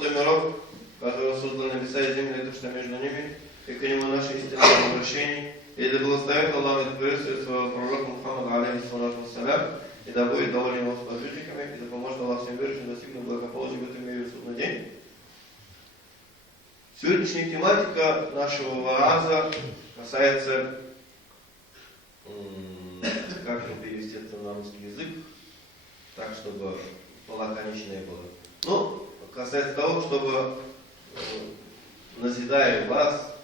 миров, который создал небеса и землю, то, что между ними, и к нему наше истинное обращение, и да благословит Аллах и приветствует своего пророка Мухаммада, алейхиссалату вассалям, и да будет доволен его сподвижниками, и да поможет Аллах всем верующим достигнуть благополучия в этом мире в судный день. Сегодняшняя тематика нашего вааза касается, как же перевести это на русский язык, так, чтобы полаконичнее было. Ну, касается того, чтобы, назидая вас,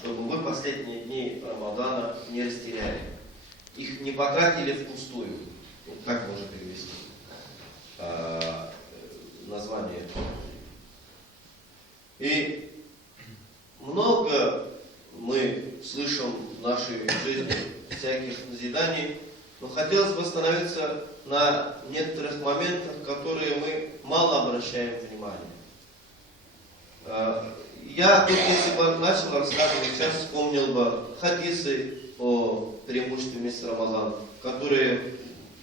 чтобы вы последние дни Рамадана не растеряли. Их не потратили впустую. Вот так можно перевести название. И много мы слышим в нашей жизни всяких назиданий, но хотелось бы остановиться на некоторых моментах, которые мы мало обращаем внимания. Я тут, если бы начал рассказывать, сейчас вспомнил бы хадисы о преимуществе месяца Рамазана, которые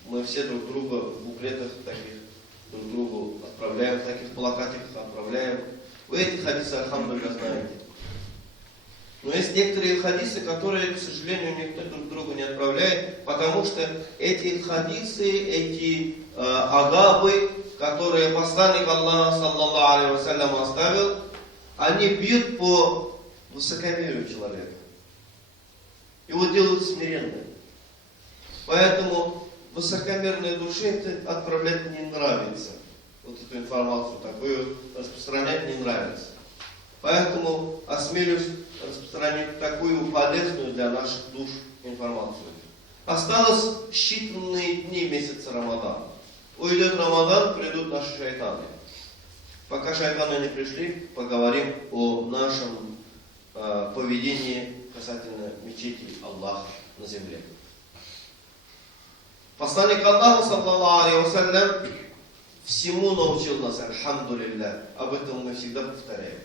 мы все друг друга в буклетах таких друг другу отправляем, в таких плакатиках отправляем. Вы эти хадисы, альхамдулилля, знаете. Но есть некоторые хадисы, которые, к сожалению, никто друг другу не отправляет, потому что эти хадисы, эти агабы, которые посланник Аллаха, саллаллаху алейхи вассалям, оставил, они бьют по высокомерию человека. Его делают смиренным. Поэтому высокомерной душе это отправлять не нравится. Вот эту информацию такую распространять не нравится. Поэтому осмелюсь распространить такую полезную для наших душ информацию. Осталось считанные дни месяца Рамадана. Уйдет Рамадан, придут наши шайтаны. Пока шайтаны не пришли, поговорим о нашем поведении касательно мечети Аллаха на земле. Посланник Аллаха, саллаллаху алейхи вассалям, всему научил нас, альхамдулилля. Об этом мы всегда повторяем.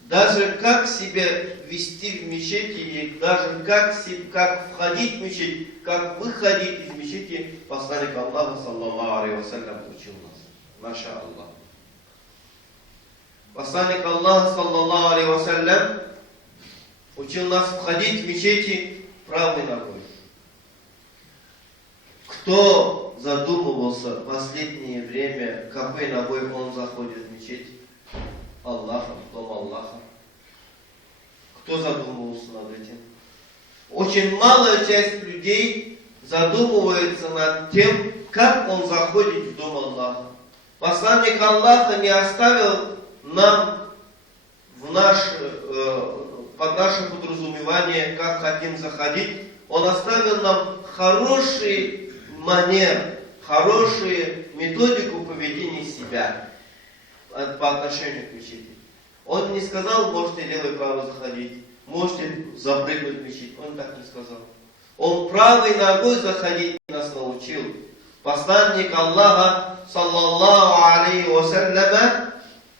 Даже как себя вести в мечети, и даже как входить в мечеть, как выходить из мечети, посланник Аллаха, саллаллаху алейхи вассалям, учил нас. Маша Аллах. Посланник Аллаха, саллаллаху алейхи вассалям, учил нас входить в мечети правой ногой. Кто задумывался в последнее время, какой ногой он заходит в мечеть? Аллахом, дом Аллаха. Кто задумывался над этим? Очень малая часть людей задумывается над тем, как он заходит в дом Аллаха. Посланник Аллаха не оставил нам под наше подразумевание, как хотим заходить. Он оставил нам хороший манер, хорошую методику поведения себя по отношению к мечети. Он не сказал, можете левой и правой заходить, можете запрыгнуть в мечеть. Он так не сказал. Он правой ногой заходить нас научил. Посланник Аллаха, саллаллаху алейхи вассалям,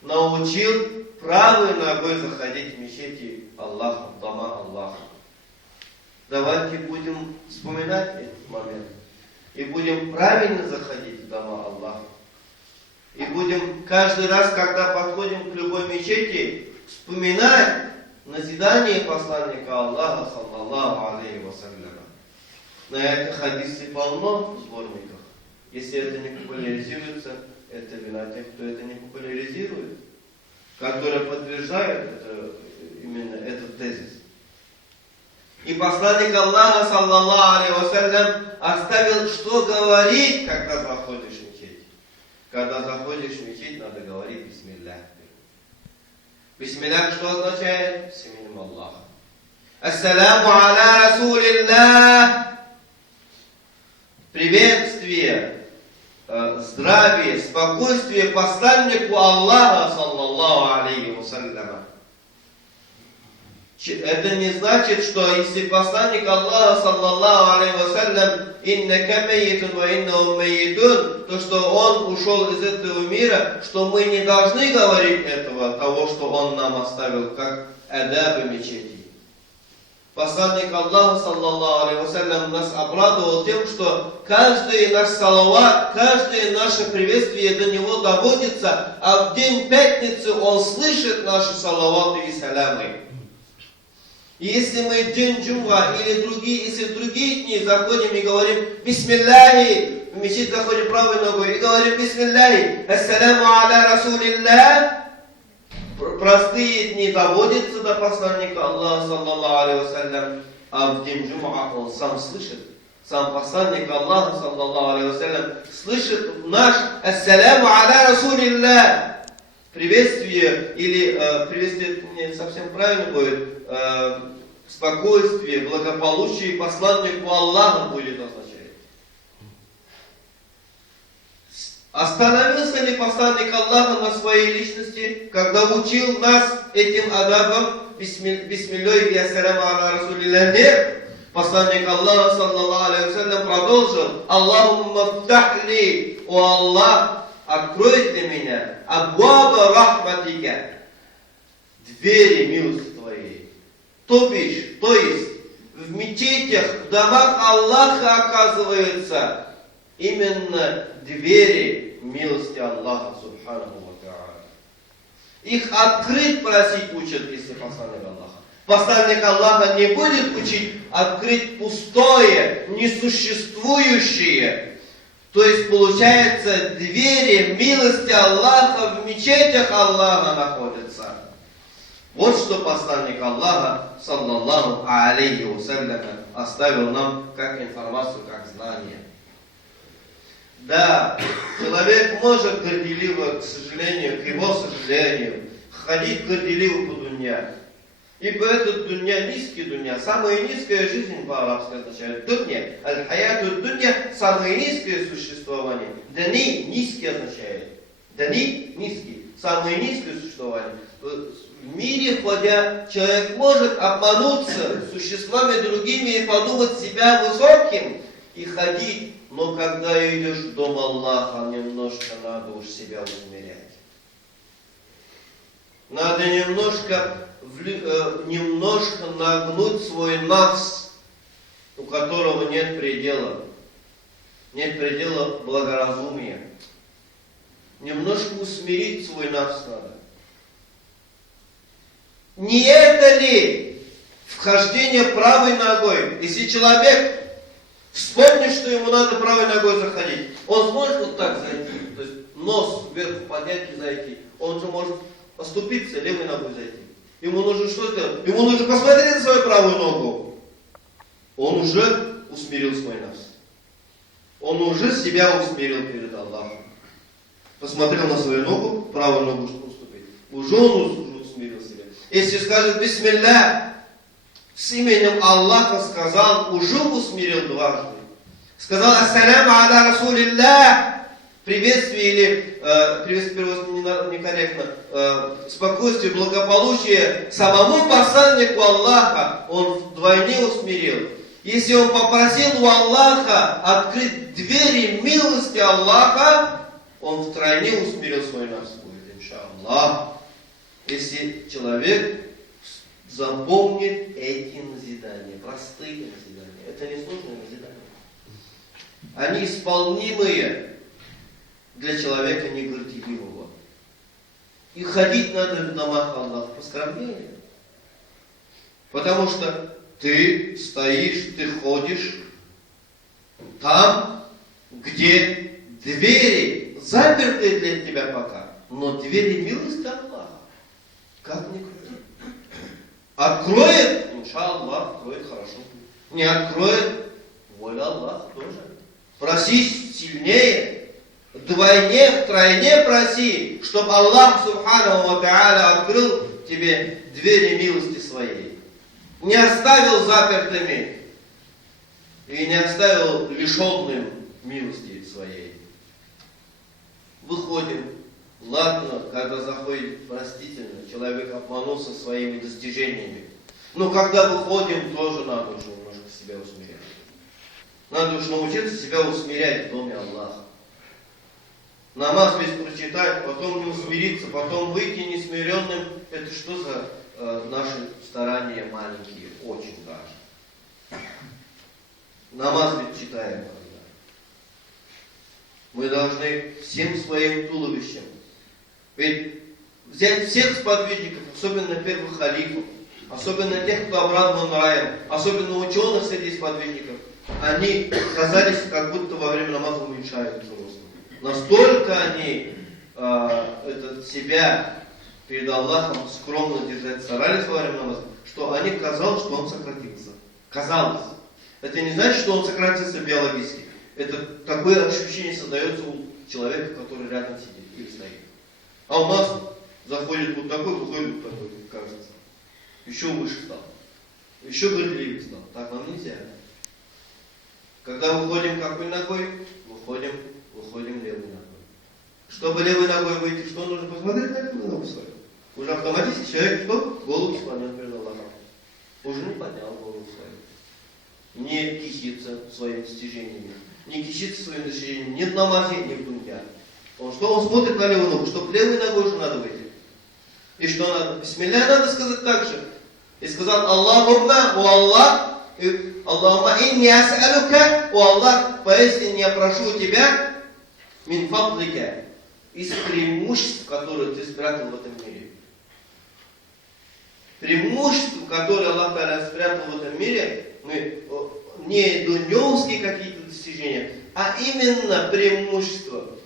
научил правой ногой заходить в мечети Аллаха, в дома Аллаха. Давайте будем вспоминать этот момент. И будем правильно заходить в дома Аллаха. И будем каждый раз, когда подходим к любой мечети, вспоминать назидание посланника Аллаха, саллаллаху алейхи вассалям. На это хадисы полно в сборниках. Если это не популяризируется, это вина тех, кто это не популяризирует, которые подтверждают именно этот тезис. И посланник Аллаха, саллаллаху алейхи вассалям, оставил, что говорить, когда заходишь в мечеть. Когда заходишь в мечеть, надо говорить бисмиллях. Бисмиллях что означает? С именем Аллаха. Ассаляму аля расулиллах. Приветствие, здравие, спокойствие посланнику Аллаха, саллаллаху алейхи вассалям. Это не значит, что если посланник Аллаха, саллаллаху алейхи вассалям, иннака майитун ва иннахум майитун, то, что он ушел из этого мира, что мы не должны говорить этого, того, что он нам оставил, как адабы мечети. Посланник Аллаха, саллаллаху алейхи вассалям, нас обрадовал тем, что каждый наш салават, каждое наше приветствие до него доводится, а в день пятницы он слышит наши салаваты и салямы. И если мы в день джумма или если в другие дни заходим и говорим «Бисмилляхи», в мечеть заходим правой ногой и говорим «Бисмилляхи, ассаляму аля расулиллях», простые дни доводятся до посланника Аллаха, саллаллаху алейхи вассалям, а в день джумма он сам слышит, сам посланник Аллаха, саллаллаху алейхи вассалям, слышит наш «Ассаляму аля расулиллях». Приветствие, или приветствие не совсем правильно будет, спокойствие, благополучие посланнику Аллаха будет означать. Остановился ли посланник Аллаха на своей личности, когда учил нас этим адабам, бисмиллахи ва ассаляму аля расулиллях? Нет. Посланник Аллаха, саллаллаху алейхи вассалям, продолжил: Аллахумма фтахли, о Аллах, открой для меня абваба рахматика, двери милости твоей. То есть в мечетях, в домах Аллаха оказывается именно двери милости Аллаха, субханаху ва та'аля. Их открыть просить учат, если посланник Аллаха. Посланник Аллаха не будет учить открыть пустое, несуществующее. То есть, получается, двери милости Аллаха в мечетях Аллаха находятся. Вот что посланник Аллаха, саллаллаху алейхи вассалям, оставил нам как информацию, как знание. Да, человек может горделиво, к сожалению, к его сожалению, ходить горделиво по дунья. Ибо этот дунья низкий дунья, самая низкая жизнь по-арабски означает дунья. Аль-хаяту дунья, самое низкое существование. Дани низкий означает. Дани низкий, самое низкое существование. В мире, ходя, человек может обмануться существами другими и подумать себя высоким и ходить. Но когда идешь в дом Аллаха, немножко надо уж себя усмирять. Надо немножко нагнуть свой нафс, у которого нет предела. Нет предела благоразумия. Немножко усмирить свой нафс надо. Не это ли вхождение правой ногой? Если человек вспомнит, что ему надо правой ногой заходить, он сможет вот так зайти, то есть нос вверх поднять и зайти. Он же может оступиться, левой ногой зайти. Ему нужно что сделать? Ему нужно посмотреть на свою правую ногу. Он уже усмирил свой нафс. Он уже себя усмирил перед Аллахом. Посмотрел на свою ногу, правую ногу, чтобы уступить. Уже он усмирил себя. Если скажет бисмиллях, с именем Аллаха сказал, уже усмирил дважды. Сказал ассаляму аля расулиллях, приветствие или приветствие некорректно, спокойствие, благополучие самому посланнику Аллаха он вдвойне усмирил. Если он попросил у Аллаха открыть двери милости Аллаха, он втройне усмирил свой нафс будет, иншаллах. Если человек запомнит эти назидания, простые назидания, это не сложные назидания. Они исполнимые для человека негорделивого. И ходить надо в домах Аллаха поскромнее. Потому что ты стоишь, ты ходишь там, где двери заперты для тебя пока, но двери милости Аллаха. Как ни крути. Откроет, иншаллах, откроет хорошо. Не откроет, воля Аллаха тоже. Проси сильнее, вдвойне, втройне проси, чтобы Аллах, субханаху ва та'аля, открыл тебе двери милости своей. Не оставил запертыми и не оставил лишенным милости своей. Выходим. Ладно, когда заходит, простительно, человек обманулся своими достижениями. Но когда выходим, тоже надо уже немножко себя усмирять. Надо уже научиться себя усмирять в доме Аллаха. Намаз весь прочитать, потом не усмириться, потом выйти несмиренным. Это что за наши старания маленькие? Очень важно. Намаз ведь читаем когда. Мы должны всем своим туловищем. Ведь взять всех сподвижников, особенно первых халифов, особенно тех, кто обрадован раем, особенно ученых среди сподвижников, они казались, как будто во время намаза уменьшаются ростом. Настолько они себя перед Аллахом скромно держать старались во время намаза, что они казалось, что он сократился. Казалось. Это не значит, что он сократился биологически. Это такое ощущение создается у человека, который рядом сидит или стоит. А у нас заходит вот такой, выходит вот такой, кажется. Еще выше стал. Еще горделивее стал. Так нам нельзя. Когда выходим какой ногой, выходим левой ногой. Чтобы левой ногой выйти, что нужно посмотреть на левую ногу свою? Уже автоматически человек что? Голову склонен перед Аллахом. Уже не поднял голову свою. Не кичится своими достижениями. Не кичится своими достижениями. Нет намазе, ни в дунья. Он смотрит на левую ногу, чтобы левой ногой уже надо выйти. И что надо? Бисмилля надо сказать так же. И сказал Аллахумма, о Аллах, Аллахумма инни ас'алука, о Аллах, поистине я прошу тебя, мин фадлика, из преимуществ, которые ты спрятал в этом мире. Преимущества, которые Аллах Та'аля спрятал в этом мире, мы не дуньевские какие-то достижения, а именно преимущества.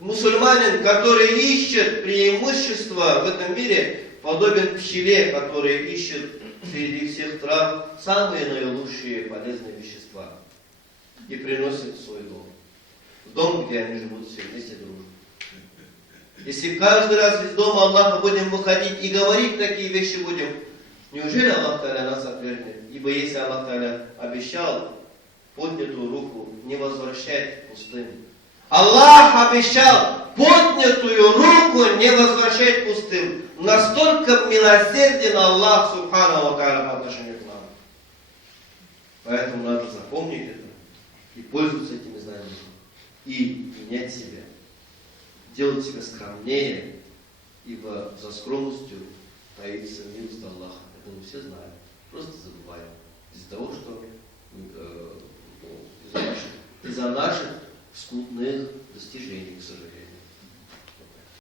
Мусульманин, который ищет преимущества в этом мире, подобен пчеле, которая ищет среди всех трав самые наилучшие полезные вещества и приносит в свой дом. В дом, где они живут все вместе дружно. Если каждый раз из дома Аллаха будем выходить и говорить такие вещи будем, неужели Аллах Та'аля нас отвергнет? Ибо если Аллах Та'аля обещал поднятую руку не возвращать пустым. Аллах обещал поднятую руку не возвращать пустым. Настолько милосерден Аллах Субхану ва Тааля по отношению к нам. Поэтому надо запомнить это и пользоваться этими знаниями. И менять себя. Делать себя скромнее, ибо за скромностью таится милость Аллаха. Это мы все знаем. Просто забываем. Из-за того, что из-за наших скудных достижений, к сожалению.